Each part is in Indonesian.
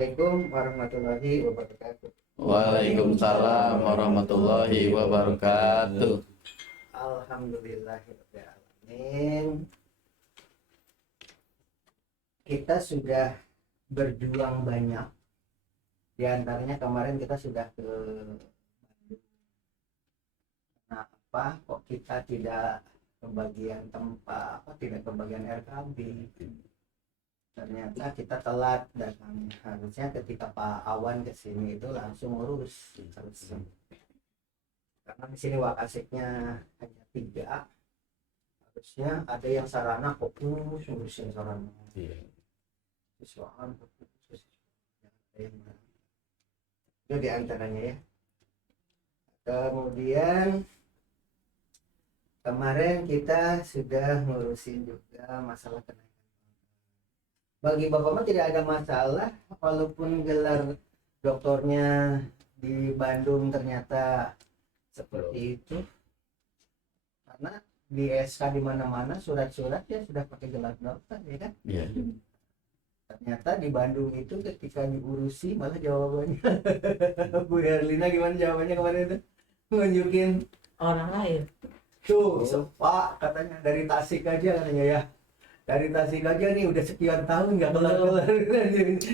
Assalamualaikum warahmatullahi wabarakatuh. Waalaikumsalam warahmatullahi wabarakatuh. Alhamdulillahirabbil alamin. Kita sudah berjuang banyak. Di antaranya kemarin kita sudah ke Bandung. Nah, apa kok kita tidak kebagian tempat, tidak kebagian RKB? Ternyata kita telat datangnya. Harusnya ketika Pak Awan kesini itu langsung ngurus harusnya. Karena di sini Wakasiknya hanya 3, harusnya ada yang sarana fokus ngurusin sarana. Siswaan fokus itu di antaranya ya. Kemudian kemarin kita sudah ngurusin juga masalah kenaikan. Bagi Bapak mah tidak ada masalah walaupun gelar doktornya di Bandung ternyata seperti itu, karena di SK di mana-mana surat-surat ya sudah pakai gelar dokter ya kan. Iya. Ternyata di Bandung itu ketika diurusi malah jawabannya Bu Herlina gimana jawabannya kemarin itu nunjukin orang lain. tuh Pak katanya dari Tasik aja katanya ya, dari Tasik aja nih udah sekian tahun nggak kelar-kelar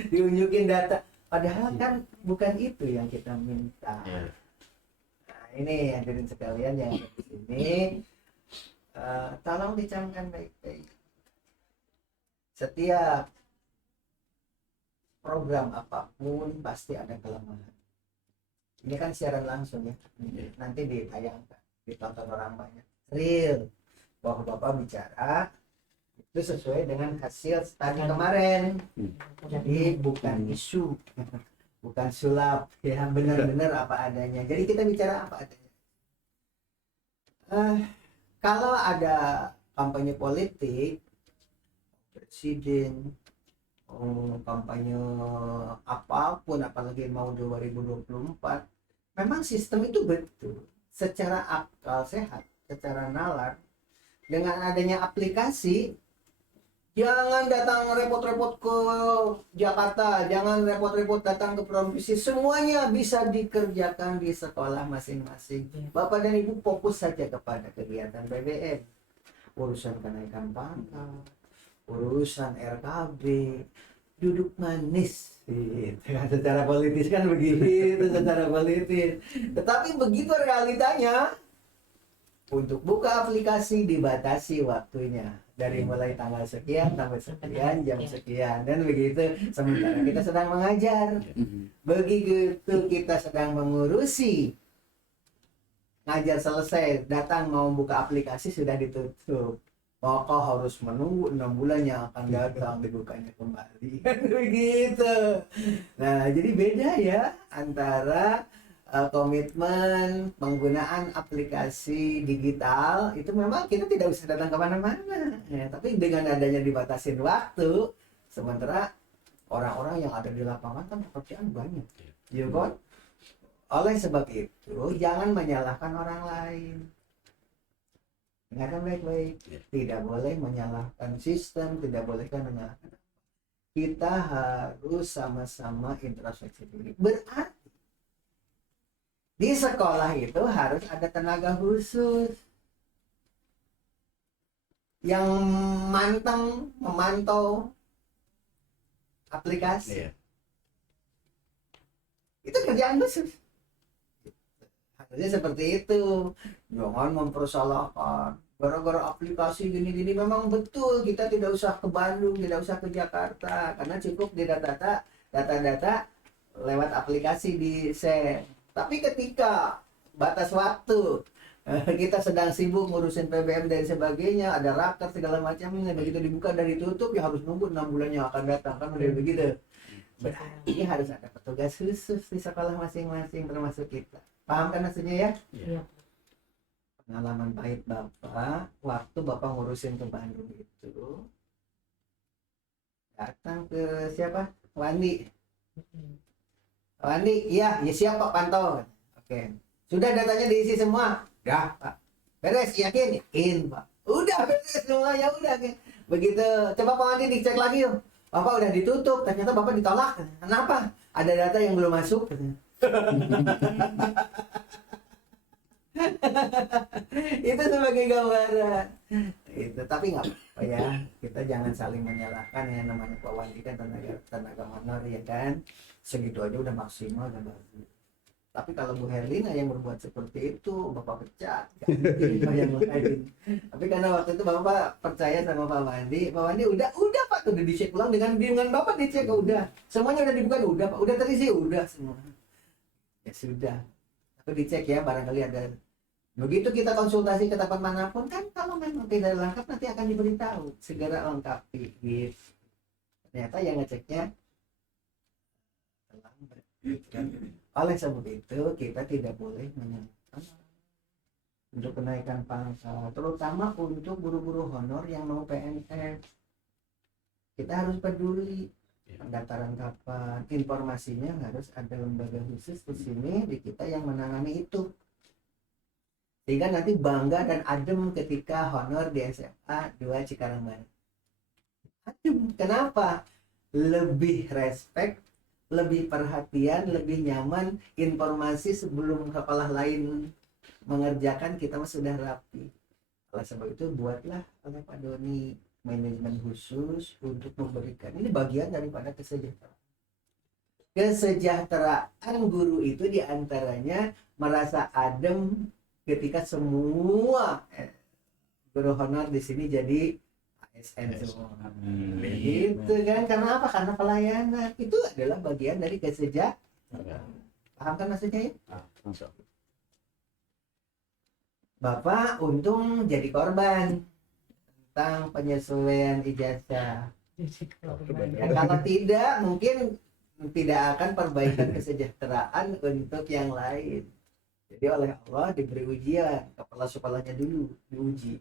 diunjukin data, padahal kan bukan itu yang kita minta. Nah, ini hadirin sekalian yang ada di sini, tolong dicamkan baik-baik. Setiap program apapun pasti ada kelemahan. Ini kan siaran langsung ya, nanti ditayangkan, ditonton orang banyak. Real bahwa Bapak bicara itu sesuai dengan hasil tadi kemarin. Jadi bukan isu, bukan sulap ya, benar-benar apa adanya. Jadi kita bicara apa adanya. Kalau ada kampanye politik, presiden, kampanye apapun, apalagi mau 2024, memang sistem itu betul secara akal sehat, secara nalar. Dengan adanya aplikasi, jangan datang repot-repot ke Jakarta, jangan repot-repot datang ke provinsi, semuanya bisa dikerjakan di sekolah masing-masing. Bapak dan Ibu fokus saja kepada kegiatan BBM, urusan kenaikan pangkat, urusan RKB, duduk manis gitu. Secara politis kan begitu, secara politis. Tetapi begitu realitanya, untuk buka aplikasi dibatasi waktunya dari mulai tanggal sekian sampai sekian jam sekian dan begitu. Sementara kita sedang mengajar, begitu kita sedang mengurusi ngajar selesai, datang mau buka aplikasi sudah ditutup. Maka harus menunggu 6 bulan yang akan datang dibukanya kembali. Begitu. Nah, jadi beda ya antara komitmen penggunaan aplikasi digital itu memang kita tidak bisa datang kemana-mana ya, tapi dengan adanya dibatasin waktu, sementara orang-orang yang ada di lapangan kan pekerjaan banyak ya kan. Oleh sebab itu jangan menyalahkan orang lain, dengarkan baik-baik, tidak boleh menyalahkan sistem, tidak boleh kan menyalahkan. Kita harus sama-sama introspeksi diri. Berarti di sekolah itu harus ada tenaga khusus yang manteng memantau aplikasi. Itu kerjaan khusus. Harusnya seperti itu. Jangan mempersalahkan. Gara-gara aplikasi gini-gini, memang betul kita tidak usah ke Bandung, tidak usah ke Jakarta, karena cukup di data-data lewat aplikasi di share. Tapi ketika batas waktu kita sedang sibuk ngurusin PBM dan sebagainya, ada raker segala macamnya, begitu dibuka dari tutup ya harus nunggu 6 bulan yang akan datang kan udah begitu. Berarti harus ada petugas khusus di sekolah masing-masing termasuk kita. Paham kan maksudnya ya? Iya. Pengalaman pahit Bapak waktu Bapak ngurusin ke Bandung itu, datang ke siapa? Wandi. Wandi, iya, ya siap Pak, pantau. Oke. Sudah datanya diisi semua? Udah, Pak. Beres, yakin? Yakin, Pak. Udah beres semua, ya udah. Begitu, coba Pak Wandi dicek lagi yuk. Bapak udah ditutup, ternyata Bapak ditolak. Kenapa? Ada data yang belum masuk. Itu sebagai gambaran. Itu tapi nggak apa ya, kita jangan saling menyalahkan. Yang namanya Pak Wandi kan tenaga honor ya kan, segitu aja udah maksimal, udah bagus. Tapi kalau Bu Herlina yang berbuat seperti itu, Bapak pecat. Yang lain. Tapi karena waktu itu Bapak percaya sama Pak Wandi udah Pak, udah dicek ulang dengan Bapak dicek udah. Semuanya udah dibuka udah Pak, udah terisi udah semua. Ya sudah. Tapi dicek ya, barangkali ada. Begitu kita konsultasi ke tempat manapun kan, kalau memang tidak lengkap nanti akan diberitahu, segera lengkapi gitu. Ternyata yang ngeceknya terlambat kan. Oleh sebab itu kita tidak boleh menyalahkan untuk kenaikan pangkat, terutama untuk guru-guru honor yang mau PNS. Kita harus peduli pendaftaran kapan, informasinya harus ada lembaga khusus di sini di kita yang menangani itu, sehingga nanti bangga dan adem ketika honor di SMA 2 Cikarang Barat. Adem, kenapa? Lebih respect, lebih perhatian, lebih nyaman, informasi sebelum kepala lain mengerjakan kita sudah rapi. Oleh sebab itu buatlah oleh Pak Doni manajemen khusus untuk memberikan, ini bagian daripada kesejahteraan guru itu diantaranya merasa adem ketika semua guru honor di sini jadi ASN semua. Gitu kan, karena apa? Karena pelayanan itu adalah bagian dari kesejahteraan. Paham kan maksudnya ya? Bapak untung jadi korban tentang penyesuaian ijazah. Dan kalau tidak, mungkin tidak akan perbaikan kesejahteraan untuk yang lain. Jadi oleh Allah diberi ujian, kepala-kepalanya dulu diuji.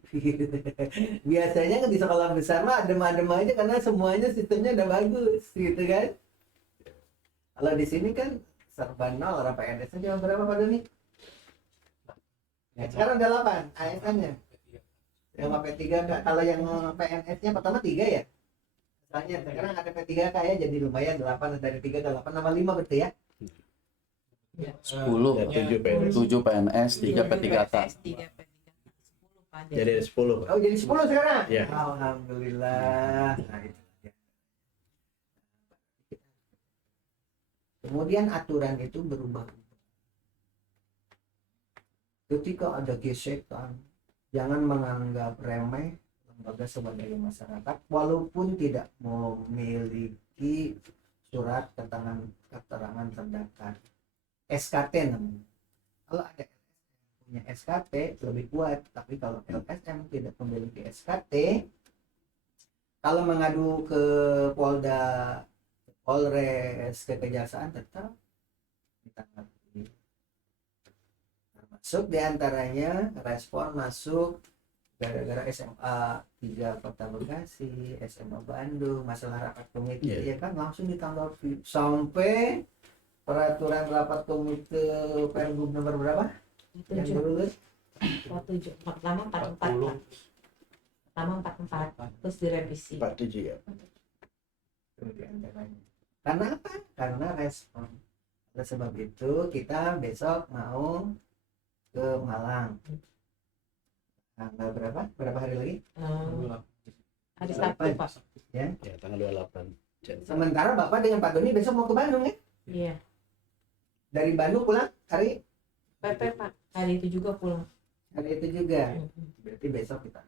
Biasanya kan di sekolah besar mah adem-adem aja karena semuanya sistemnya udah bagus, gitu kan? Kalau di sini kan serba nol, orang PNS nya berapa Pak Doni? Ya, sekarang udah 8 ASN-nya. Yang P3 kalau yang PNS-nya pertama 3 ya? Misalnya sekarang ada P3K ya, jadi lumayan 8, dari 3 ke 8 nama 5 berarti ya? 10, 7 PNS, 3 P3K. Jadi 10. Oh jadi 10 sekarang? Ya. Alhamdulillah. Nah, itu. Kemudian aturan itu berubah. Ketika ada gesekan, jangan menganggap remeh lembaga sebagai masyarakat, walaupun tidak memiliki surat keterangan terdaftar. SKT namanya. Kalau ada LSM punya SKT lebih kuat, tapi kalau LSM tidak memiliki SKT, kalau mengadu ke Polda, Polres, ke Kejaksaan tetap ditanggapi. Termasuk diantaranya respon masuk gara-gara SMA 3 Kota Bekasi, SMA Bandung, masalah rapat komite ya kan langsung ditanggapi sampai peraturan rapat komite Pergub nomor berapa? Yang dulu 47. Pertama 44. Pertama 44 terus direvisi. 47 ya. Karena apa? Karena respon. Oleh sebab itu kita besok mau ke Malang. Tanggal berapa? Berapa hari lagi? Hari Sabtu Pak. Ya. Ya, tanggal 28. Sementara Bapak dengan Pak Doni besok mau ke Bandung ya? Iya. Dari Bandung pulang hari PP Pak. Hari itu juga pulang. hari itu juga. Berarti besok kita.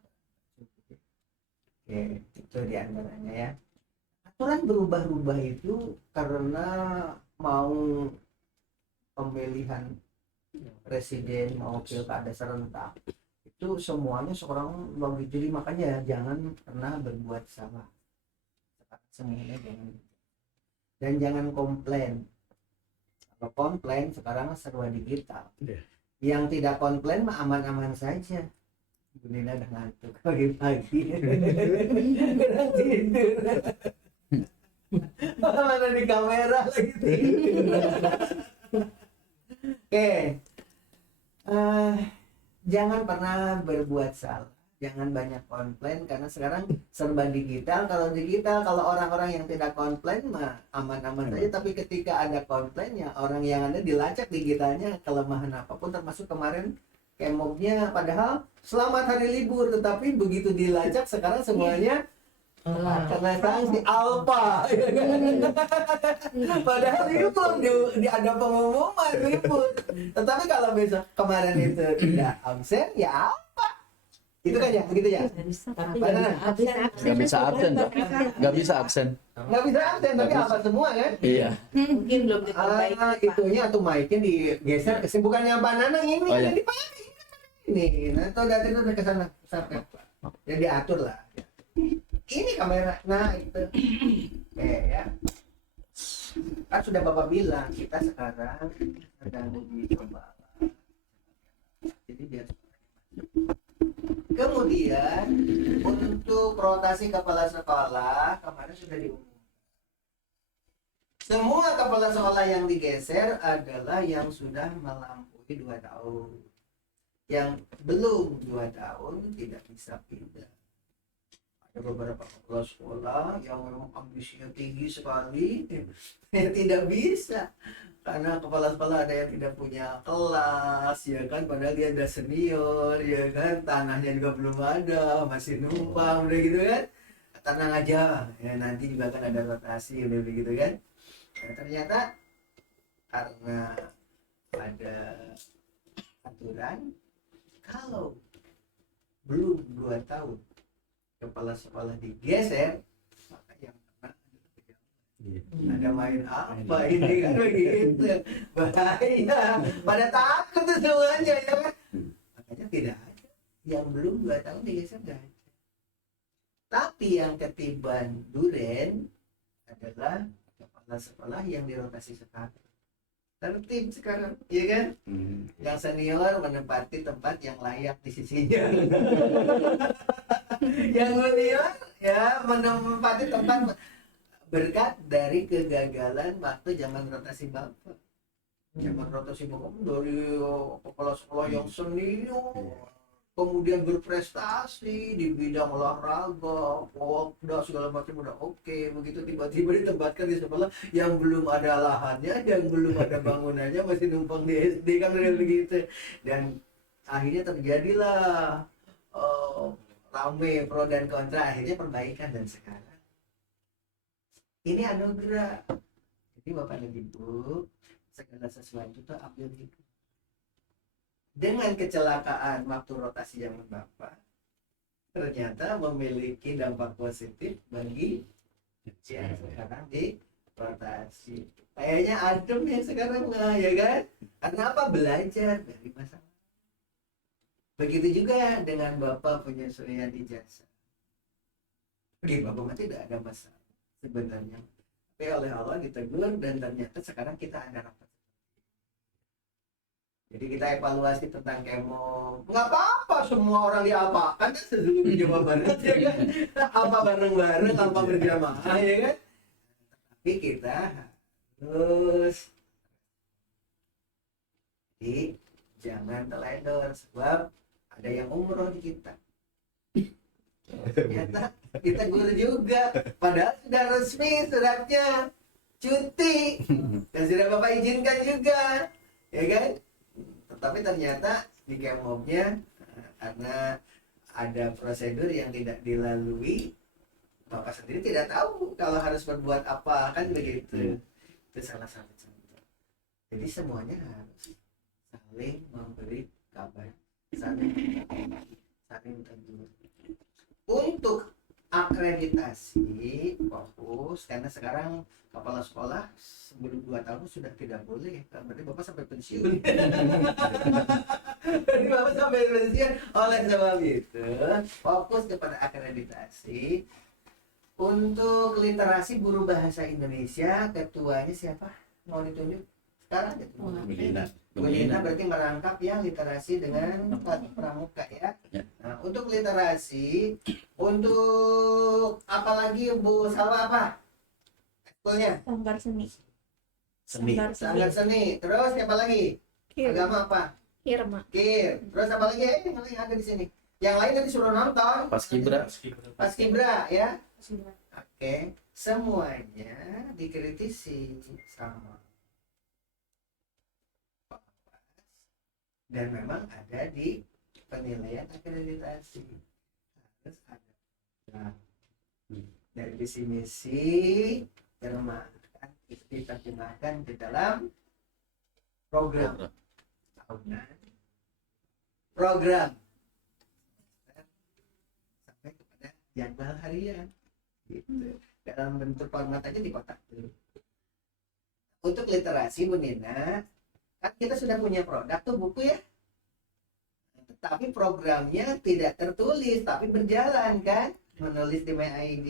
Oke, itu diantaranya ya. Aturan berubah-ubah itu karena mau pemilihan presiden, mau pilkada serentak. Itu semuanya seorang lagi, jadi makanya jangan pernah berbuat salah. Semuanya jangan. Dan jangan komplain. Kalau komplain sekarang serba digital. Yang tidak komplain mah aman-aman saja. Bu Nina udah ngantuk pagi-pagi. Kurang tidur. Mana di kamera lagi tidur. Oke. Jangan pernah berbuat salah jangan banyak komplain karena sekarang serba digital. Kalau orang-orang yang tidak komplain mah aman-aman saja, tapi ketika ada komplain ya orang yang ada dilacak digitalnya kelemahan apapun, termasuk kemarin kemobnya padahal selamat hari libur, tetapi begitu dilacak sekarang semuanya karena sanksi alfa. Padahal libur ada pengumuman libur, tetapi kalau besok kemarin itu tidak absen ya apa itu kan ya begitu ya. Tapi Padahal Nggak bisa absen, Pak. Nggak bisa absen. nggak bisa absen tapi apa semua kan. Iya. mungkin belum diperbaiki Pak. Itunya atau mic-nya digeser kesibukannya Pak Nanang ini Oh, kan iya. dipakai ini. Nah, itu data itu udah ke sana pusatnya. Ya diatur lah. Ini kamera. Nah, itu. Ya. Kan sudah Bapak bilang kita sekarang sedang uji coba. Jadi biar kemudian untuk rotasi kepala sekolah kemarin sudah diumumkan. Semua kepala sekolah yang digeser adalah yang sudah melampaui 2 tahun. Yang belum 2 tahun tidak bisa pindah. Ada beberapa kepala sekolah yang memang ambisinya tinggi sekali, tidak bisa. Karena kepala sekolah ada yang tidak punya kelas, ya kan, padahal dia udah senior, ya kan, tanahnya juga belum ada, masih numpang, udah gitu kan. Tenang aja, ya nanti juga akan ada rotasi, udah begitu kan. Nah, ternyata karena ada aturan, kalau belum 2 tahun kepala sekolah digeser, maka yang kena adalah pejabat. Ada main apa ini kan begitu, bahaya, pada takut tuh semuanya ya kan. Makanya tidak ada yang belum 2 tahun digeser, nggak ada. Tapi yang ketiban duren adalah kepala sekolah yang dirotasi sekarang. Tertib sekarang, ya kan? Yang senior menempati tempat yang layak di sisinya. Yang junior ya menempati tempat berkat dari kegagalan waktu zaman rotasi Bapak. Zaman rotasi Bapak dari kepala sekolah yang senior, kemudian berprestasi di bidang olahraga, popda segala macam udah oke, begitu tiba-tiba ditempatkan di sekolah yang belum ada lahannya, yang belum ada bangunannya, masih numpang di SD kan udah begitu. Dan akhirnya terjadilah rame pro dan kontra, akhirnya perbaikan dan sekarang ini anugerah. Jadi Bapak dan Ibu, segala sesuatu tuh ambil hidup. Dengan kecelakaan waktu rotasi zaman Bapak ternyata memiliki dampak positif bagi yang sekarang di rotasi. Kayaknya adem ya sekarang lah, ya kan? Karena apa? Belajar dari masalah. Begitu juga dengan Bapak penyesuaian ijazah. Di Bapak tidak ada masalah sebenarnya. Tapi oleh Allah ditegur dan ternyata sekarang kita ada rapat. Jadi kita evaluasi tentang kemo. Nggak apa-apa semua orang diapakan kan seluruh Jawa Barat ya kan. Apa bareng-bareng, apa berjamaah ya kan. Tapi kita harus jangan teledor sebab ada yang umroh di kita. Ternyata kita guru juga, padahal sudah resmi suratnya cuti dan sudah Bapak izinkan juga, ya kan? Tetapi ternyata di kemobnya karena ada prosedur yang tidak dilalui, Bapak sendiri tidak tahu kalau harus berbuat apa, kan begitu. Itu salah satu contoh. Jadi semuanya harus saling memberi kabar, saling tegur. Untuk akreditasi fokus karena sekarang kepala sekolah sebelum 2 tahun sudah tidak boleh, berarti Bapak sampai pensiun. Berarti Bapak sampai pensiun. Oleh sebab itu fokus kepada akreditasi. Untuk literasi guru bahasa Indonesia, ketuanya siapa? Mau ditunjuk? Sekarang Bu Nina berarti merangkap ya literasi dengan pramuka ya. Nah, untuk literasi, untuk apa lagi Bu Salwa apa? Ekskulnya? Sanggar seni. Sanggar seni. Terus siapa lagi? Kir. Agama apa? Kirma. Kir. Terus apa lagi? Yang ada di sini. Yang lain nanti suruh nonton. Paskibra. Paskibra ya. Oke, semuanya dikritisi sama dan memang ada di penilaian akreditasi. Harus ada dari visi misi terjemahkan diterjemahkan di dalam program tahunan, program sampai kepada jadwal harian gitu. Dalam bentuk format aja di kotak dulu. Untuk literasi Bu Nina, kan kita sudah punya produk tuh buku ya, tapi programnya tidak tertulis tapi berjalan kan, menulis di MyID,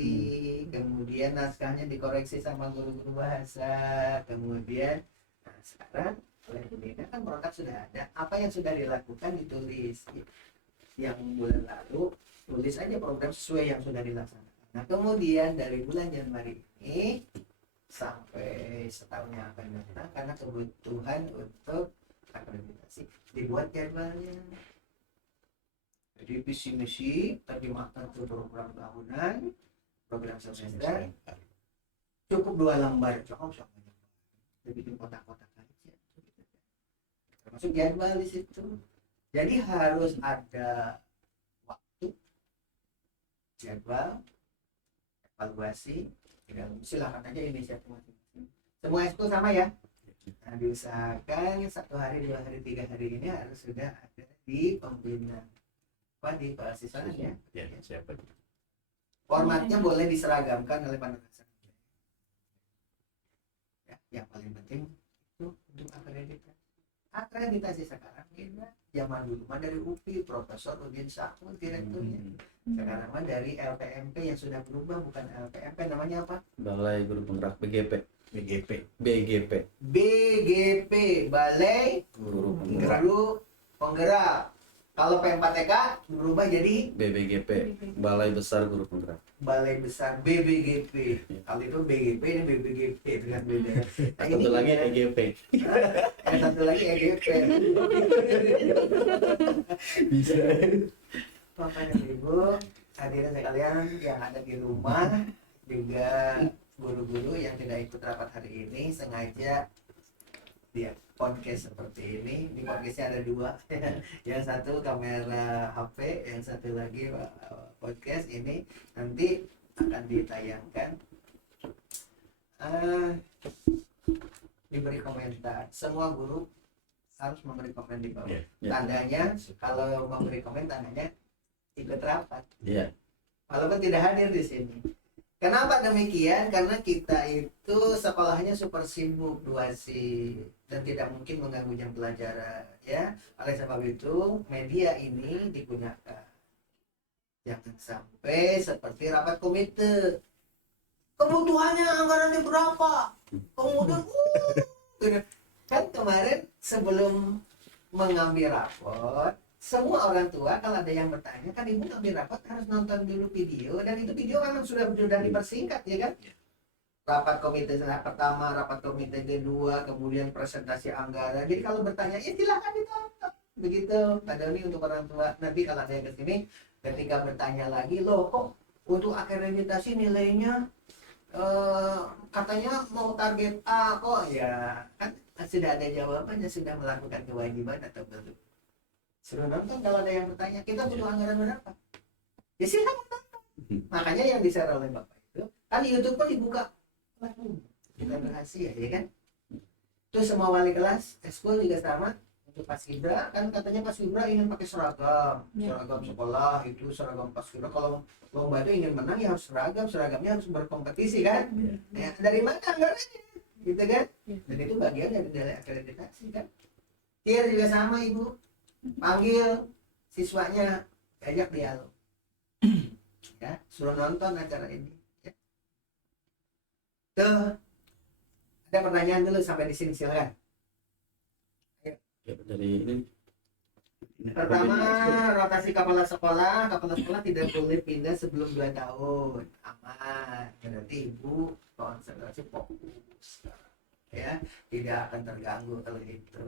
kemudian naskahnya dikoreksi sama guru-guru bahasa, kemudian sekarang oleh Bu Nina kan produk sudah ada, apa yang sudah dilakukan ditulis gitu. Yang bulan lalu tulis aja program sesuai yang sudah dilaksanakan. Nah kemudian dari bulan Januari ini sampai setahun yang akan datang, karena kebutuhan untuk akreditasi dibuat jadwalnya. Jadi visi misi terjemahkan ke program tahunan, program semester, cukup 2 lembar, cukup bikin kotak-kotak aja, termasuk jadwal di situ. Jadi harus ada waktu, jadwal, evaluasi. Silakan aja inisiatif masing-masing. Semua ekskul sama ya. Nah, diusahakan 1 hari, 2 hari, 3 hari ini harus sudah ada di pembina, di mahasiswanya. Ya, siapa? Formatnya boleh diseragamkan oleh panduan. Ya, yang paling penting itu untuk akreditasi. Akreditasi sekarang beda. Zaman dulu mah dari UPI, Profesor Udin Sakun direkturnya. Sekarang mah dari LPMP yang sudah berubah, bukan LPMP, namanya apa? Balai Guru Penggerak BGP. Balai Guru Guru Penggerak. Kalau P4TK berubah jadi BBGP, Balai Besar Guru Penggerak. Balai Besar BBGP. Kalau itu BGP, ini BBGP dengan beda. Nah, Satu lagi EGP. Yang satu lagi EGP. Bisa. Bapak dan Ibu, hadirin sekalian yang ada di rumah, juga guru-guru yang tidak ikut rapat hari ini sengaja dia podcast seperti ini. Di podcastnya ada 2, yang satu kamera HP, yang satu lagi podcast ini nanti akan ditayangkan. Diberi komentar, semua guru harus memberi komen di bawah. Tandanya kalau memberi komen tandanya ikut rapat. Walaupun tidak hadir di sini. Kenapa demikian? Karena kita itu sekolahnya super sibuk 2C dan tidak mungkin mengganggu jam pelajaran, ya. Oleh sebab itu media ini digunakan. Jangan sampai seperti rapat komite. Kebutuhannya anggarannya berapa? Kemudian kan kemarin sebelum mengambil raport, semua orang tua kalau ada yang bertanya, kan ibu ngambil rapat harus nonton dulu video, dan itu video memang sudah dipersingkat, ya kan? Rapat komite pertama, rapat komite kedua, kemudian presentasi anggaran. Jadi kalau bertanya, ya silahkan ditonton. Begitu, Pak Doni untuk orang tua. Nanti kalau ada yang kesini, ketika bertanya lagi, loh kok untuk akreditasi nilainya katanya mau target A kok, ya kan sudah ada jawabannya, sudah melakukan kewajiban atau belum. Suruh nonton kalau ada yang bertanya, kita butuh anggaran berapa? Ya silakan nonton. Makanya yang di-share oleh Bapak itu, kan YouTube pun dibuka. Kita rahasia, ya kan? Itu semua wali kelas, ekskul juga sama. Untuk Paskibra, kan katanya Paskibra ingin pakai seragam sekolah, itu seragam Paskibra. Kalau lomba itu ingin menang ya harus seragam, seragamnya harus berkompetisi kan? Ya, dari mana anggarannya? Gitu kan? Dan itu bagian dari akreditasi kan? Tier juga sama Ibu. Panggil siswanya, ajak dialog, ya, suruh nonton acara ini, ya. Tuh, ada pertanyaan dulu sampai di sini, silakan. Dari ini. Pertama, rotasi kepala sekolah tidak boleh pindah sebelum 2 tahun, aman. Berarti ibu konsentrasi fokus, ya, tidak akan terganggu kalau itu.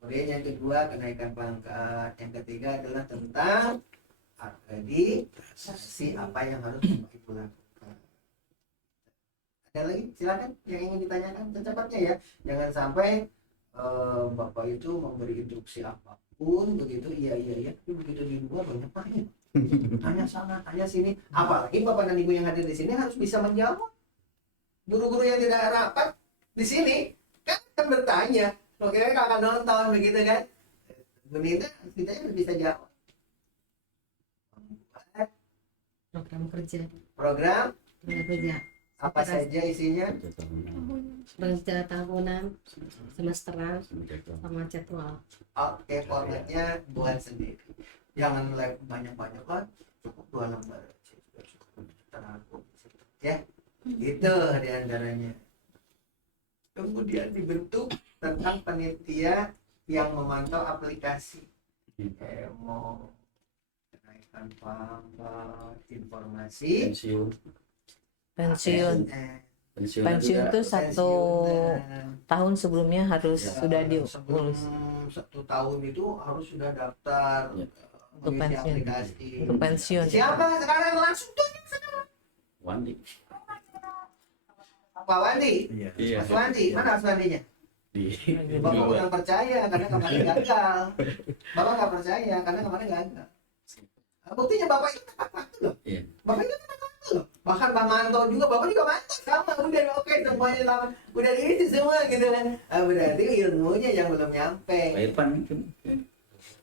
Kemudian yang kedua, kenaikan pangkat. Yang ketiga adalah tentang akreditasi apa yang harus Bapak Ibu lakukan. Ada lagi? Silakan yang ingin ditanyakan secepatnya ya. Jangan sampai Bapak itu memberi instruksi apapun begitu, iya, tapi begitu di luar banyak tanya. Tanya sana, tanya sini. Apalagi Bapak dan Ibu yang hadir di sini harus bisa menjawab. Guru-guru yang tidak rapat di sini kan akan bertanya. Oke, kakak nonton begitu kan? Bu Nina setidaknya harus bisa jawab. Program kerja. Program Kerja. apa saja isinya? Rencana tahunan, semesteran, sama jadwal. Oke, formatnya buat sendiri. Jangan banyak-banyak kan, cukup 2 lembar. Ya, itu diantaranya. Kemudian dibentuk tentang panitia yang memantau aplikasi. Mau kenaikan pangkat, informasi, Pensiun Pensiun tuh 1 tahun sebelumnya harus sudah sebelum diurus 1 tahun itu harus sudah daftar Ya. Untuk mengisi pensiun. aplikasi. untuk pensiun. Siapa sekarang langsung tuh Wandi. Pak Wandi? Iya. Mas Wandi, mana Mas Wandinya? Di Bapak kurang percaya karena kemarin gagal. Bapak nggak percaya karena kemarin gagal. Buktinya Bapak itu tepat waktu loh. Iya. Bapak itu tepat waktu loh. Bahkan Pak Manto juga, Bapak juga mantap sama. Udah oke semuanya lama. Udah diisi semua gitu kan. Berarti ilmunya yang belum nyampe. Pak Irfan mungkin.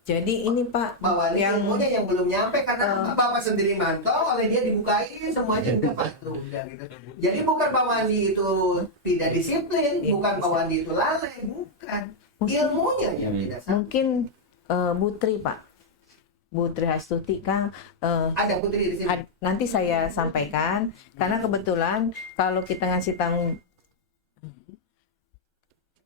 Jadi ini Pak Pak Wali yang ilmunya yang belum nyampe karena Bapak sendiri mantau, oleh dia dibukain semuanya udah patuh udah gitu. Jadi bukan Pak Wandi itu tidak disiplin, bukan Pak Wandi itu lalai, bukan. Ilmunya yang tidak sama. mungkin Bu Tri Pak, Bu Tri Astuti Kang, Ada Putri di sini. nanti saya sampaikan karena kebetulan kalau kita ngasih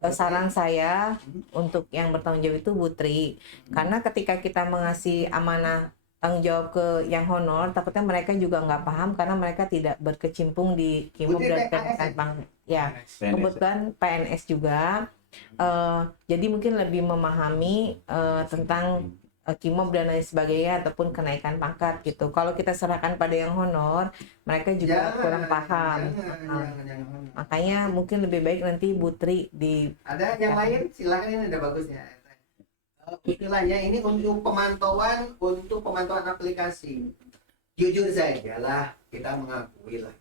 saran saya untuk yang bertanggung jawab itu Bu Tri, karena ketika kita mengasih amanah tanggung jawab ke yang honor, takutnya mereka juga nggak paham karena mereka tidak berkecimpung di Kimob Putri dan PNS pendidikan Bang. Ya, kebetulan PNS juga, jadi mungkin lebih memahami tentang Kimob dan lain sebagainya ataupun kenaikan pangkat gitu. Kalau kita serahkan pada yang honor, mereka juga kurang paham. Jangan. Makanya mungkin lebih baik nanti Bu Tri di Ada yang lain? Silakan, ini ada bagusnya. Istilahnya ini untuk pemantauan aplikasi. Jujur saja lah, kita mengakui lah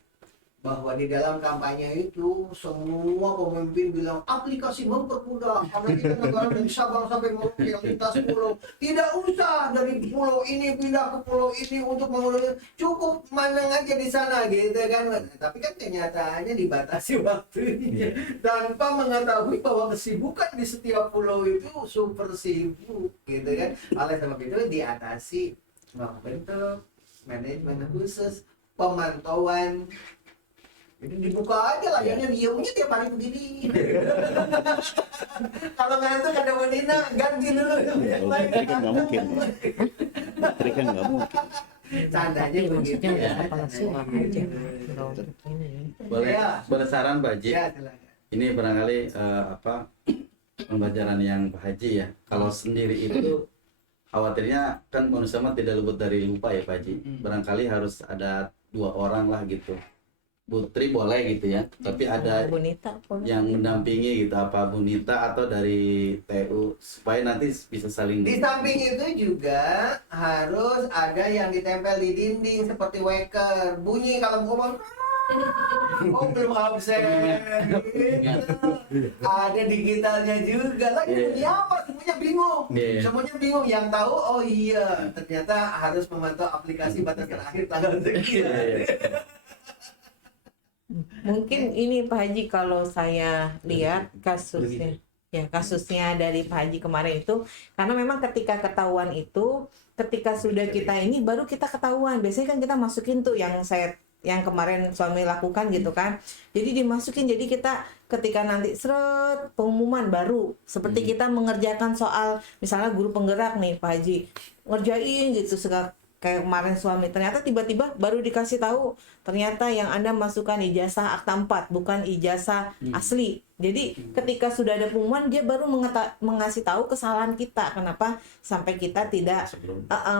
bahwa di dalam kampanye itu semua pemimpin bilang aplikasi mempermudah karena kita negara dari Sabang sampai Merauke yang lintas pulau, tidak usah dari pulau ini pindah ke pulau ini untuk mengurus, cukup mandang aja di sana gitu kan. Tapi kan kenyataannya dibatasi waktunya tanpa mengetahui bahwa kesibukan di setiap pulau itu super sibuk gitu kan. Oleh sebab itu diatasi membentuk manajemen khusus pemantauan. Itu dibuka aja lah, jangan diemnya tiap hari begini. Kalau ngantuk ada Wanina, ganti dulu. Yang lain. Trik kan nggak mungkin. Trik kan nggak mungkin. Candanya Tapi begitu maksudnya udah ya. kepala suara aja. Nggak untuk ini. Boleh Ya. boleh saran Pak Haji. Ya, silakan. Ini barangkali pembelajaran yang Pak Haji ya. Kalau sendiri itu khawatirnya kan manusia mah tidak luput dari lupa ya Pak Haji. Barangkali harus ada 2 orang lah gitu. Bu Tri boleh gitu ya, tapi ada Bu Nita boleh. yang mendampingi gitu, apa Bu Nita atau dari TU supaya nanti bisa saling Di samping itu juga harus ada yang ditempel di dinding seperti waker. Bunyi kalau ngomong, oh belum absen. Gitu. Ada digitalnya juga. Lagi bunyi apa? Semuanya bingung. Iya. Semuanya bingung. Yang tahu, oh iya, ternyata harus memantau aplikasi batas akhir tanggal sekian. Mungkin ini Pak Haji, kalau saya lihat kasusnya dari Pak Haji kemarin itu, karena memang ketika ketahuan itu, ketika sudah kita ini baru kita ketahuan. Biasanya kan kita masukin tuh yang kemarin suami lakukan gitu kan. Jadi dimasukin, jadi kita ketika nanti seret pengumuman baru, seperti kita mengerjakan soal misalnya guru penggerak nih Pak Haji, ngerjain gitu kayak kemarin suami ternyata tiba-tiba baru dikasih tahu ternyata yang Anda masukkan ijazah akta 4 bukan ijazah asli. Jadi ketika sudah ada pengumuman dia baru mengasih tahu kesalahan kita kenapa sampai kita tidak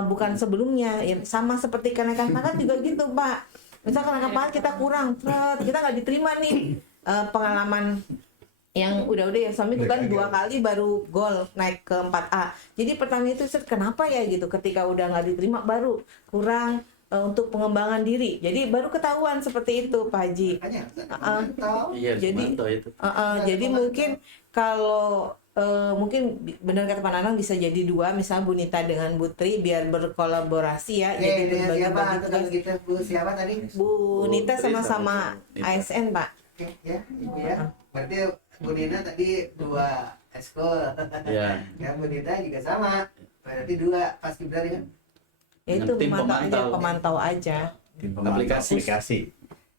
bukan sebelumnya. Ya, sama seperti kenaikan pangkat juga gitu Pak. Misal kenaikan pangkat kita kurang, kita nggak diterima nih. Pengalaman yang udah ya suami itu kan 2 kali baru gol naik ke 4A. Jadi pertama itu kenapa ya gitu, ketika udah nggak diterima baru kurang untuk pengembangan diri. Jadi baru ketahuan seperti itu Pak Haji. Iya, Jadi memantau itu. jadi mungkin kalau mungkin benar kata Pak Nanang bisa jadi 2, misalnya Bu Nita dengan Bu Tri biar berkolaborasi ya. Jadi siapa berbagi-bagi tugas. kita Bu siapa tadi? Bu Nita Tri sama Nita. ASN Pak. Oke, ya, Ibu ya. Berarti Bu Nina tadi 2 eskul. Iya. Ya, Bu Nita juga sama. Berarti 2 pas Kibra ya. Itu Tim pemantau aja. Tim pemantau Aplikasi. aplikasi.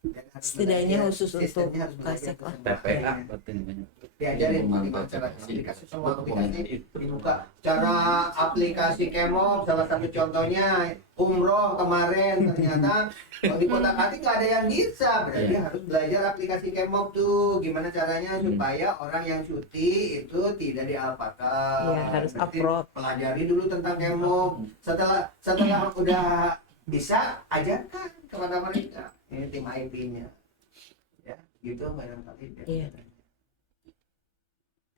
Dan harus Setidaknya belajar, khusus untuk sistemnya harus belajar kasih tuh sama TPA aplikasinya. berarti namanya. Diajarin Memantau gimana cara aplikasi. aplikasi, semua aplikasi dibuka. Cara aplikasi Kemop salah satu contohnya umroh kemarin ternyata kalau di Kota Kati nggak ada yang bisa, berarti Iya. harus belajar aplikasi Kemop tuh gimana caranya supaya orang yang cuti itu tidak dialpakan. Iya, harus Berarti upload. pelajari dulu tentang Kemop. Setelah udah bisa ajarkan kepada mereka. Ini tim IP-nya. Ya, gitu barangkali. Iya.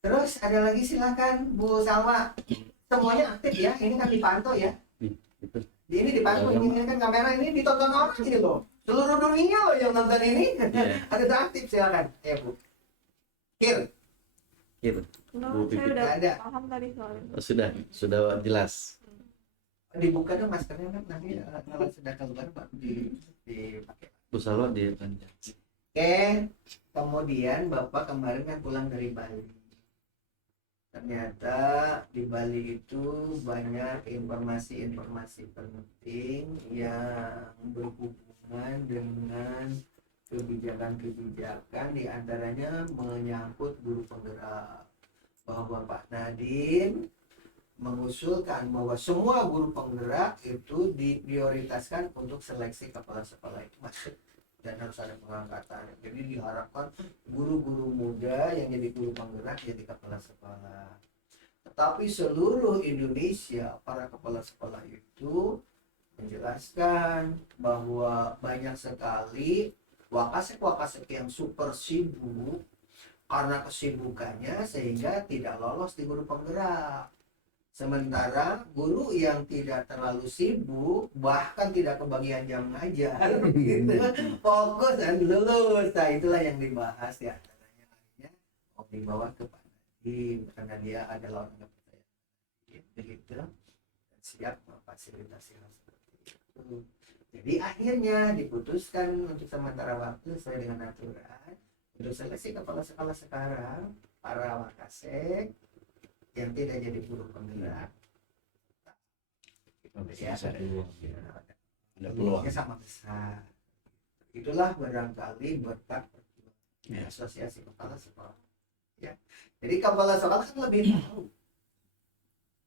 Terus ada lagi silakan Bu Salma. Semuanya aktif ya. Ini kan dipantau ya. Itu. Ini dipantau ini kan kamera ini ditonton orang ini loh. Seluruh dunia loh yang nonton ini. Iya. Ada aktif silakan. Ya Bu. Kir. Gitu. Bu saya Pipit. udah Ada. paham tadi soalnya. Oh, sudah jelas. Dibuka dong maskernya kan nanti kalau sudah keluar baru dipakai. Bu Salwa dia kan. Oke, kemudian Bapak kemarin kan pulang dari Bali. Ternyata di Bali itu banyak informasi-informasi penting yang berhubungan dengan kebijakan-kebijakan, diantaranya menyangkut guru penggerak. Bahwa Pak Nadiem mengusulkan bahwa semua guru penggerak itu diprioritaskan untuk seleksi kepala sekolah itu masuk dan harus ada pengangkatan. Jadi diharapkan guru-guru muda yang jadi guru penggerak jadi kepala sekolah. Tetapi seluruh Indonesia para kepala sekolah itu menjelaskan bahwa banyak sekali wakasek-wakasek yang super sibuk karena kesibukannya sehingga tidak lolos di guru penggerak. Sementara guru yang tidak terlalu sibuk bahkan tidak kebagian jam ngajar gitu, fokus dan lulus. Nah itulah yang dibahas di antaranya lainnya mau dibawa ke Pak Nadiem karena dia adalah orang kepercayaan begitu dan siap memfasilitasi hal seperti itu. Jadi akhirnya diputuskan untuk sementara waktu sesuai dengan aturan untuk seleksi kepala sekolah sekarang para wakasek yang tidak jadi guru penggerak ya, Ada peluang. peluangnya sama besar. Itulah barangkali berkat perjuangan asosiasi kepala sekolah ya. Jadi kepala sekolah kan lebih tahu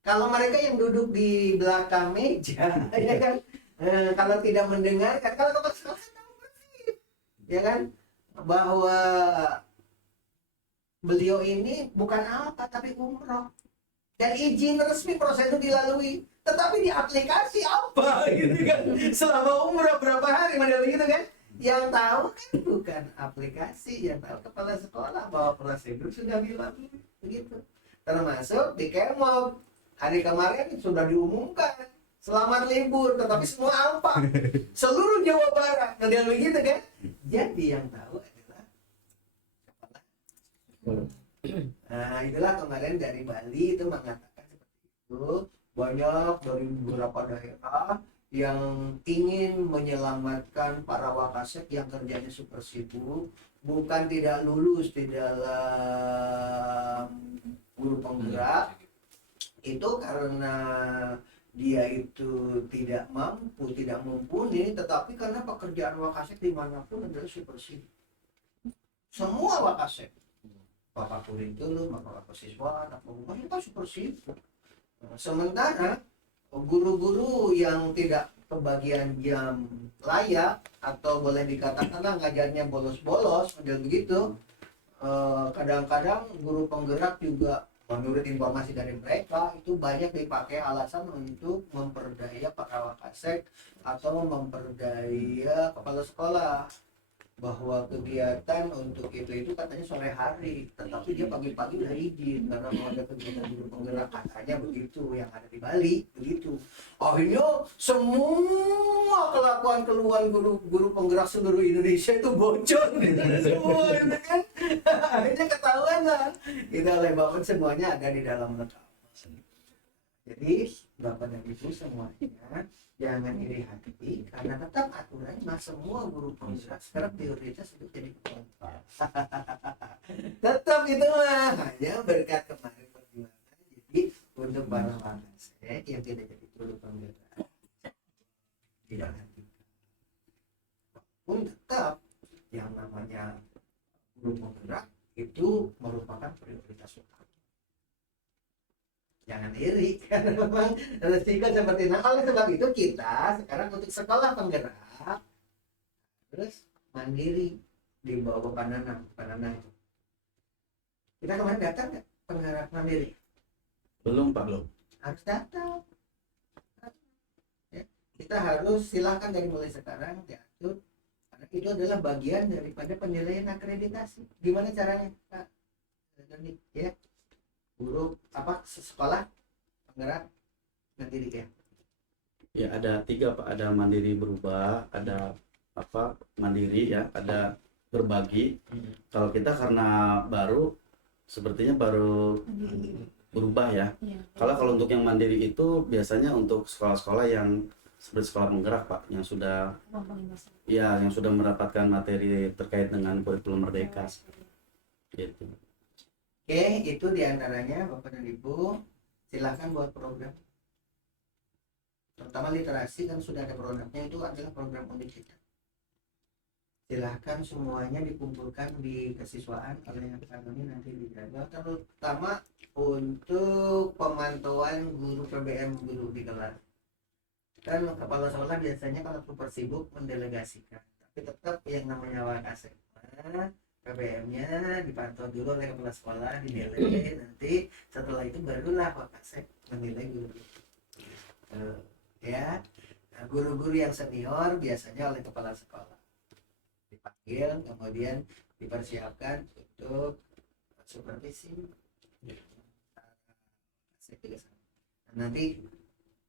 kalau mereka yang duduk di belakang meja ya kan, kalau tidak mendengarkan, kalau kepala sekolah kan tahu persis ya kan bahwa beliau ini bukan apa tapi umroh dan izin resmi prosedur dilalui, tetapi di aplikasi apa gitu kan selama umroh berapa hari model gitu kan, yang tahu kan bukan aplikasi, yang tahu kepala sekolah bahwa prosedur sudah dilalui begitu. Termasuk di Kemop hari kemarin sudah diumumkan selamat libur, tetapi semua alpa seluruh Jawa Barat model begitu kan. Jadi yang tahu adalah kepala. Nah itulah kemarin dari Bali itu mengatakan seperti itu. Banyak dari beberapa daerah yang ingin menyelamatkan para wakasek yang kerjanya super sibuk, bukan tidak lulus di dalam guru penggerak itu karena dia itu tidak mampu, tidak mumpuni, tetapi karena pekerjaan wakasek dimanapun adalah super sibuk. Semua wakasek, Bapak kurikulum, Bapak siswa, anak rumah itu kan super sibuk. Sementara guru-guru yang tidak kebagian jam layak atau boleh dikatakan ngajarnya bolos-bolos model begitu, kadang-kadang guru penggerak juga menurut informasi dari mereka itu banyak dipakai alasan untuk memperdaya Pak Wakasek atau memperdaya kepala sekolah bahwa kegiatan untuk itu katanya sore hari, tetapi dia pagi-pagi udah izin karena mau ada kegiatan guru penggerak, katanya begitu yang ada di Bali begitu. Akhirnya semua kelakuan guru penggerak seluruh Indonesia itu bocor gitu. Semua itu kan akhirnya ketahuan lah itu oleh Bapak, semuanya ada di dalam rekam. Jadi Bapak dan Ibu semuanya jangan iri hati karena tetap aturannya semua guru penggerak sekarang prioritas untuk jadi kepala. Tetap itu mah hanya berkat kemarin perjuangan. Jadi untuk para Wakasek yang tidak jadi guru penggerak tidak nanti pun tetap yang namanya guru penggerak itu merupakan prioritas utama. Jangan iri karena memang resiko seperti itu. Oleh sebab itu kita sekarang untuk sekolah penggerak terus mandiri di bawah Pananang itu. Kita kemarin datang nggak penggerak mandiri? Belum Pak. Harus datang. Ya, kita harus silakan dari mulai sekarang diatur karena itu adalah bagian daripada penilaian akreditasi. Gimana caranya Pak Doni? Ya, guru sekolah penggerak mandiri ya. Ya ada 3 Pak, ada mandiri berubah, ada mandiri ya, ada berbagi. Kalau kita karena sepertinya baru berubah ya. Kalau untuk yang mandiri itu biasanya untuk sekolah-sekolah yang seperti sekolah penggerak Pak, yang sudah mendapatkan materi terkait dengan kurikulum merdeka gitu. Oke, itu diantaranya Bapak dan Ibu silahkan buat program. Terutama literasi kan sudah ada programnya, itu adalah program unik kita. Silahkan semuanya dikumpulkan di kesiswaan oleh kami nanti dijaga, terutama untuk pemantauan guru PBM guru di kelas. Kan kepala sekolah biasanya kalau super sibuk mendelegasikan, tapi tetap yang namanya Wakasek PBM-nya dipantau dulu oleh kepala sekolah, dinilai, nanti setelah itu barulah Wakasek menilai guru. Ya, guru-guru yang senior biasanya oleh kepala sekolah dipanggil, kemudian dipersiapkan untuk supervisi. Nanti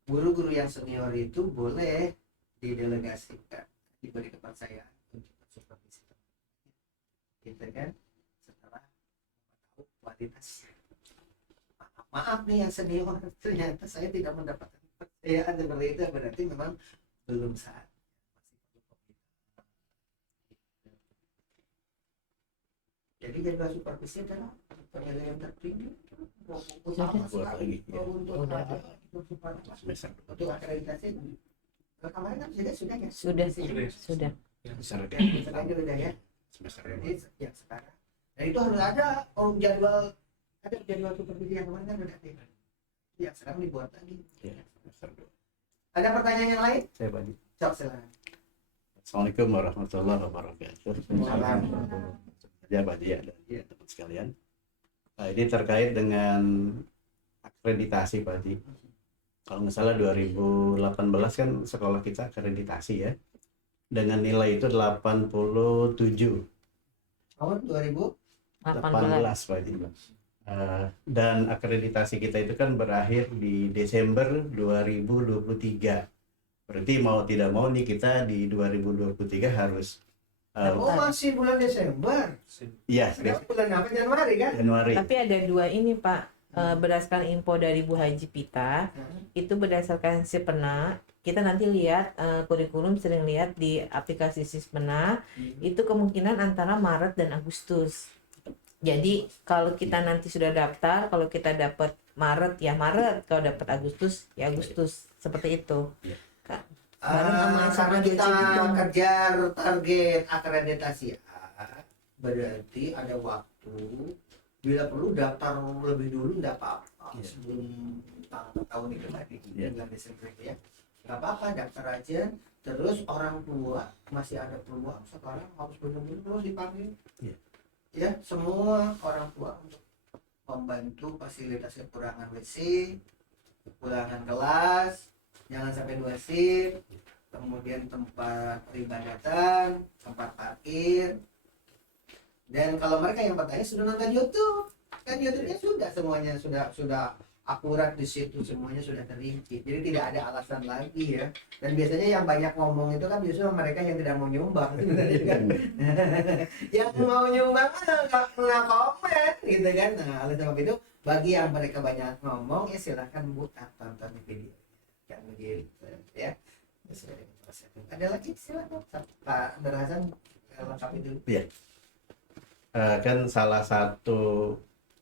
guru-guru yang senior itu boleh didelegasikan, diberi kepercayaan untuk supervisi. Gitu kan, setelah tahu kualitasnya. Maaf nih yang senior, ternyata saya tidak mendapatkan kepercayaan seperti itu, berarti memang belum saat. Jadi jadwal supervisi adalah penilaian tertinggi utama sekali untuk akreditasi. Kemarin kan sudah ya? Sudah. Sudah ya. Ya sekarang. Dan itu harus ada jadwal supervisi yang kemarin kan udah ada. Ya sekarang dibuat lagi. Ada pertanyaan yang lain? Saya Pak Haji. Cok silakan. Assalamualaikum warahmatullahi wabarakatuh. Ya Pak Haji ya, dan teman sekalian. Nah, ini terkait dengan akreditasi Pak Haji. Kalau nggak salah 2018 kan sekolah kita akreditasi ya. Dengan nilai itu 87. Tahun 18 Pak Haji. Dan akreditasi kita itu kan berakhir di Desember 2023. Berarti mau tidak mau nih kita di 2023 harus masih bulan Desember. Iya, Bulan apa? Januari kan? Januari. Tapi ada 2 ini Pak, berdasarkan info dari Bu Haji Pita, itu berdasarkan Sipena, kita nanti lihat kurikulum sering lihat di aplikasi Sipena, itu kemungkinan antara Maret dan Agustus. Jadi kalau kita nanti sudah daftar, kalau kita dapat Maret ya Maret, kalau dapat Agustus ya Agustus, seperti itu. Karena kita kejar target akreditasi berarti ada waktu, bila perlu daftar lebih dulu tidak apa-apa, sebelum tahun itu tadi Iya. bulan Desember itu ya, nggak apa-apa daftar aja. Terus orang tua masih ada peluang sekarang harus benar-benar terus dipanggil. Iya. Ya, semua orang tua untuk membantu fasilitas kekurangan WC, kekurangan kelas, jangan sampai 2 shift, kemudian tempat peribadatan, tempat parkir. Dan kalau mereka yang bertanya sudah nonton YouTube, kan YouTube-nya sudah semuanya sudah akurat di situ, semuanya sudah terinci. Jadi tidak ada alasan lagi ya. Dan biasanya yang banyak ngomong itu kan justru mereka yang tidak mau nyumbang sebenarnya kan. Yang mau nyumbang nggak komen gitu kan. Nah, oleh sebab itu bagi yang mereka banyak ngomong ya silahkan buka tonton video yang begitu ya. Ada lagi silakan Pak Berhasan lengkapi dulu. Kan salah satu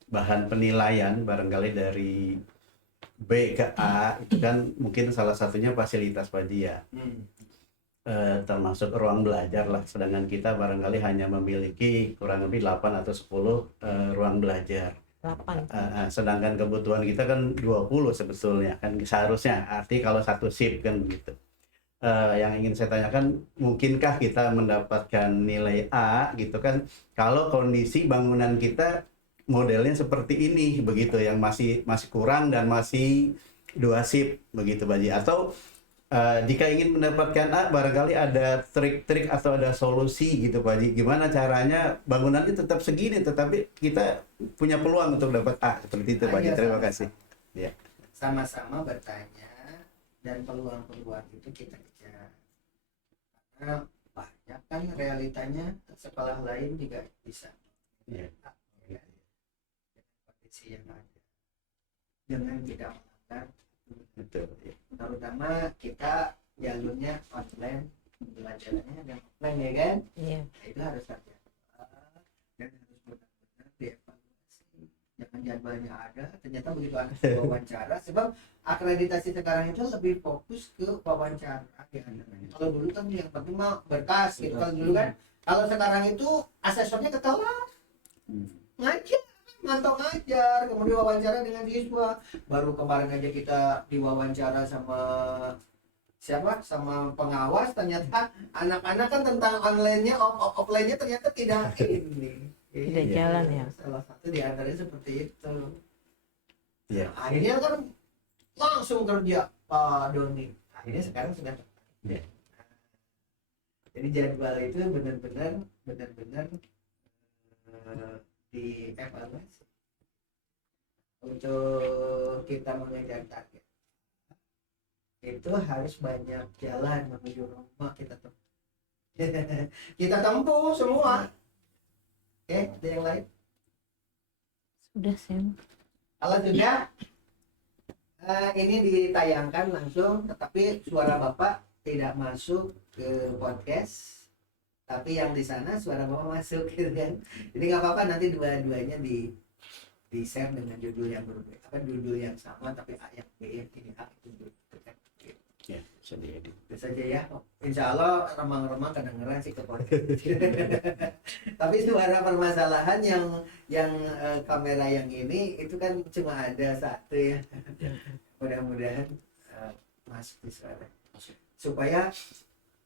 bahan penilaian barangkali dari B ke A itu kan mungkin salah satunya fasilitas Pak Haji ya. Termasuk ruang belajar lah, sedangkan kita barangkali hanya memiliki kurang lebih 8 atau 10 ruang belajar. 8. Sedangkan kebutuhan kita kan 20 sebetulnya kan seharusnya, arti kalau satu shift kan begitu. Yang ingin saya tanyakan, mungkinkah kita mendapatkan nilai A gitu kan kalau kondisi bangunan kita modelnya seperti ini begitu, yang masih kurang dan masih 2 shift begitu Pak Haji, atau jika ingin mendapatkan A barangkali ada trik-trik atau ada solusi gitu Pak Haji, gimana caranya bangunannya tetap segini tetapi kita punya peluang untuk dapat A seperti itu Pak Haji. Terima kasih. Ya. Sama-sama bertanya dan peluang-peluang itu kita kejar. Karena banyak kan realitanya sekolah lain juga bisa. Iya. Kondisi yang ada dengan tidak melanggar, Betul. Ya. terutama kita jalurnya online, belajarnya dan offline ya kan. Iya. Nah, itu harus hati-hati dan harus benar-benar dievaluasi. Jangan jadwalnya ada, ternyata begitu anak wawancara, sebab akreditasi sekarang itu lebih fokus ke wawancara ya. Kalau dulu kan yang penting mah berkas gitu, kalau dulu kan, kalau sekarang itu asesornya ke kelas ngajar, mantau ngajar, kemudian wawancara dengan siswa. Baru kemarin aja kita diwawancara sama siapa, sama pengawas, ternyata anak-anak kan tentang online-nya, offline-nya ternyata tidak ini. Tidak jalan ya. Salah satu di antaranya seperti itu. Iya. Akhirnya kan langsung kerja Pak Doni. Akhirnya sekarang sudah. Iya. Jadi jadwal itu benar-benar dievaluasi untuk kita mengejar target. Itu harus banyak jalan menuju rumah kita tempuh. Kita tempuh semua. Oke, ada yang lain? Sudah Sam. Kalau sudah, ini ditayangkan langsung, tetapi suara Bapak tidak masuk ke podcast, tapi yang di sana suara Bapak masuk gitu kan. Jadi nggak apa-apa, nanti dua-duanya di share dengan judul yang berbeda, judul yang sama tapi A yang B, yang ini A itu B. Ya, bisa diedit. Itu saja ya. Insya Allah remang-remang kedengeran sih ke podcast. Tapi suara permasalahan yang kamera yang ini itu kan cuma ada satu ya. Mudah-mudahan masuk di suara. Supaya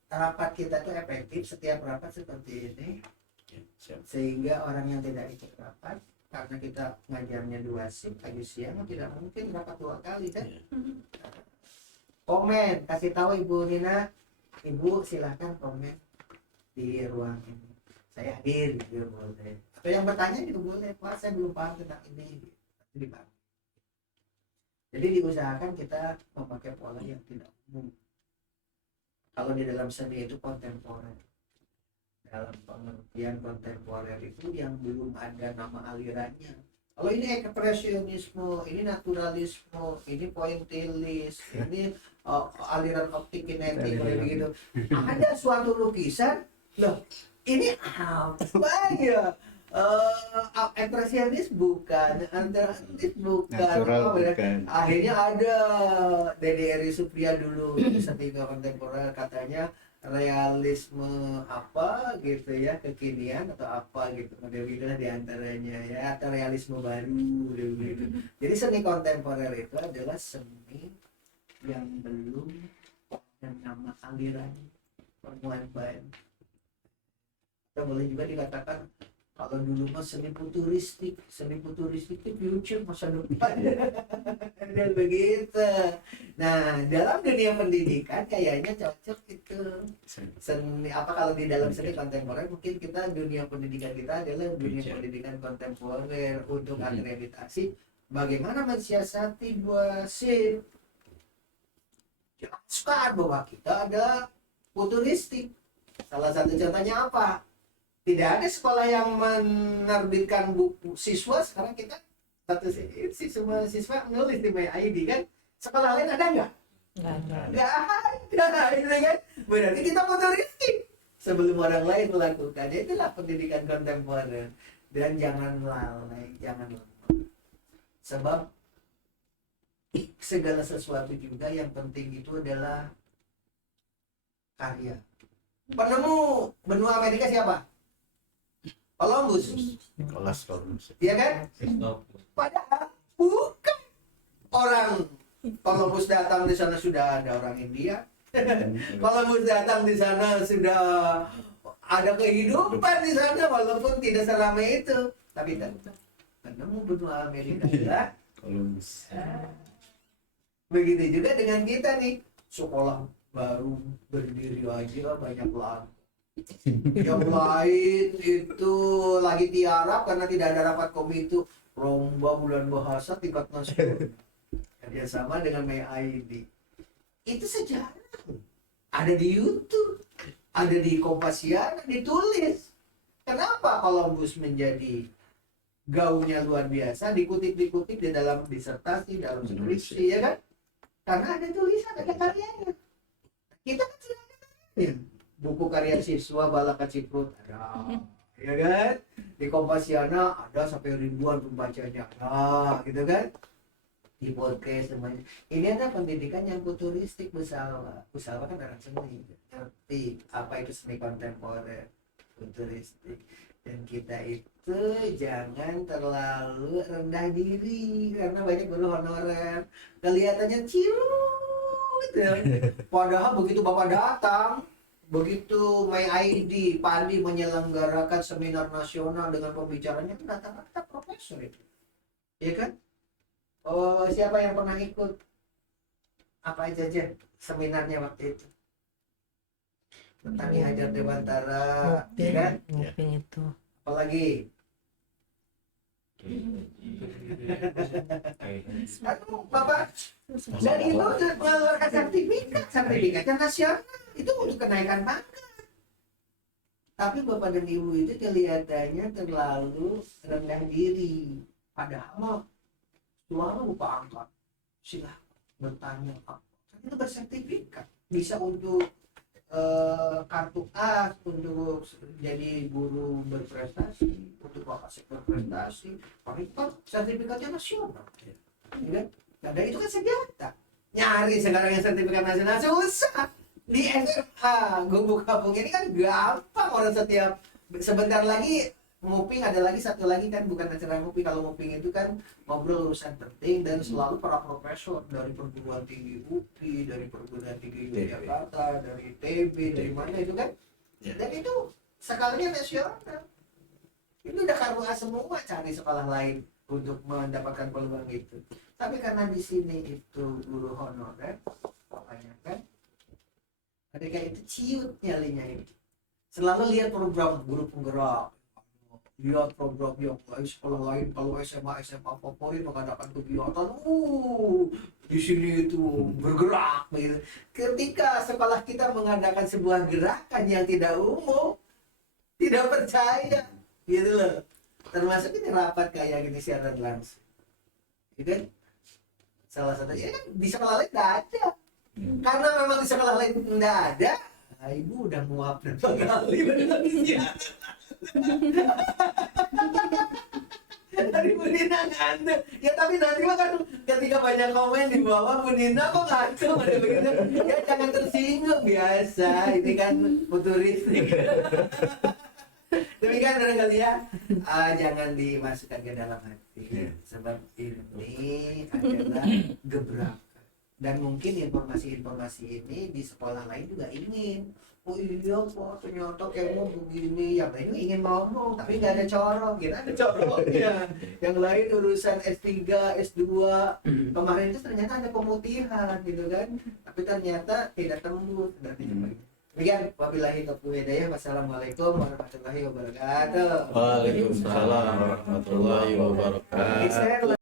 rapat kita tuh efektif, setiap rapat seperti ini, Ya, siap. sehingga orang yang tidak ikut rapat, karena kita ngajarnya 2 shift pagi siang, tidak mungkin rapat 2 kali kan. Ya. Komen, kasih tahu Ibu Nina, Ibu silahkan komen di ruang ini, saya hadir gitu boleh. Atau yang bertanya juga boleh, Pak saya belum paham tentang ini, nanti dibantu. Jadi diusahakan kita memakai pola yang tidak umum. Kalau di dalam seni itu kontemporer, dalam pengertian kontemporer itu yang belum ada nama alirannya. Kalau ini ekspresionisme, ini naturalisme, ini pointillis, ini aliran optik kinetik begitu. Ada suatu lukisan, loh ini apa ya? Ekspresionis bukan, naturalistis bukan. Natural Oh, ya. bukan. Akhirnya ada Dede Eri Supriya dulu setiga kontemporer katanya realisme apa gitu ya, kekinian atau apa gitu, model gitulah diantaranya ya, atau realisme baru gitu. Jadi seni kontemporer itu adalah seni yang belum dan nama aliran permuaan baru. Atau boleh juga dikatakan kalau dulu mah seni futuristik itu future, masa depan. Dan begitu. Nah, dalam dunia pendidikan kayaknya cocok itu seni apa, kalau di dalam seni kontemporer mungkin kita dunia pendidikan kita adalah dunia pendidikan kontemporer untuk akreditasi bagaimana mensiasati buah SIP. Jangan suka bahwa kita adalah futuristik. Salah satu contohnya apa? Tidak ada sekolah yang menerbitkan buku siswa. Sekarang kita satu semua siswa menulis di MyID kan. Sekolah lain ada nggak? Nggak ada, gitu kan? Berarti kita futuristik sebelum orang lain melakukan. Itulah pendidikan kontemporer. Dan jangan lalai, jangan lemah. Sebab segala sesuatu juga yang penting itu adalah karya. Penemu benua Amerika siapa? Columbus. Iya kan? Padahal bukan orang Columbus datang di sana sudah ada orang India. Columbus datang di sana sudah ada kehidupan di sana walaupun tidak seramai itu. Tapi penemu benua Amerika adalah Columbus. Begitu juga dengan kita nih, sekolah baru berdiri aja banyak lagi. Yang lain itu lagi tiarap karena tidak ada rapat komite lomba bulan bahasa tingkat nasional. Kerjasama dengan MyID. Itu sejarah. Ada di YouTube, ada di Kompasiana, ditulis. Kenapa Columbus menjadi gaungnya luar biasa, dikutip-dikutip di dalam disertasi, dalam skripsi, ya kan? Karena ada tulisan, ada karyanya. Kita kan sudah ada karyanya. Buku karya siswa Balaka Ciprut ada, ya kan? Di Kompasiana ada sampai ribuan pembacanya, ada, gitu kan? Di podcast semuanya. Ini ada pendidikan yang futuristik. Busalwa kan orang seni, ngerti apa itu seni kontemporer, futuristik. Dan kita itu jangan terlalu rendah diri karena banyak guru honorer kelihatannya ciut ya. Padahal begitu Bapak datang, begitu MyID Pandi menyelenggarakan seminar nasional dengan pembicaranya itu rata-rata profesor itu, ya kan? Oh, siapa yang pernah ikut apa aja seminarnya waktu itu tentang Ki Hajar Dewantara, ya kan? Itu. Apalagi Bapak dan itu mengeluarkan sertifikatnya nasional itu untuk kenaikan pangkat. Tapi Bapak dan Ibu itu kelihatannya terlalu rendah diri. Padahal suara lupa angkat. Silahkan bertanya apa. Itu bersertifikat. Bisa untuk kartu A, untuk jadi guru berprestasi, untuk wakasek berprestasi. Itu sertifikatnya nasional. Ya, dan itu kan senjata. Nyari sekarang yang sertifikat nasional susah. Di SMA gubuk-gubuk ini kan gampang, orang setiap sebentar lagi nguping, ada lagi satu lagi kan, bukan acara nguping. Kalau nguping itu kan ngobrol urusan penting dan selalu para profesor dari perguruan tinggi UPI, dari perguruan tinggi Yogyakarta, dari ITB, dari mana itu kan. Dan itu skalanya nasional. Itu udah karua semua, cari sekolah lain untuk mendapatkan peluang itu. Tapi karena di sini itu guru honorer, makanya kan mereka itu ciut nyalinya itu. Selalu lihat program guru penggerak, lihat program yang lain sekolah lain, kalau SMA favorit mengadakan kegiatan, di sini itu bergerak gitu. Ketika sekolah kita mengadakan sebuah gerakan yang tidak umum, tidak percaya, gitu loh. Termasuk ini rapat kayak gini siaran langsung, gitu kan? Salah satunya di sekolah lain tidak ada. Karena memang di sekolah lain tidak ada, Ibu udah muap berapa kali Dari Bu Nina ngantuk. Ya tapi nanti mah kan ketika banyak komen di bawah, Bu Nina kok ngantuk ada begitu. Ya jangan tersinggung, biasa. Ini kan futuristik. Demikian barangkali ya. Jangan dimasukkan ke dalam hati. Sebab ini adalah gebrakan. Dan mungkin informasi-informasi ini di sekolah lain juga ingin. Oh iya Pak, ternyata kamu begini. Yang lain ingin ngomong, tapi nggak ada corong. Kita ada corongnya. Yang lain urusan S3, S2. Kemarin itu ternyata ada pemutihan gitu kan. Tapi ternyata tidak tembus. Demikian, wabillahi taufiq hidayah. Wassalamualaikum warahmatullahi wabarakatuh. Waalaikumsalam warahmatullahi wabarakatuh.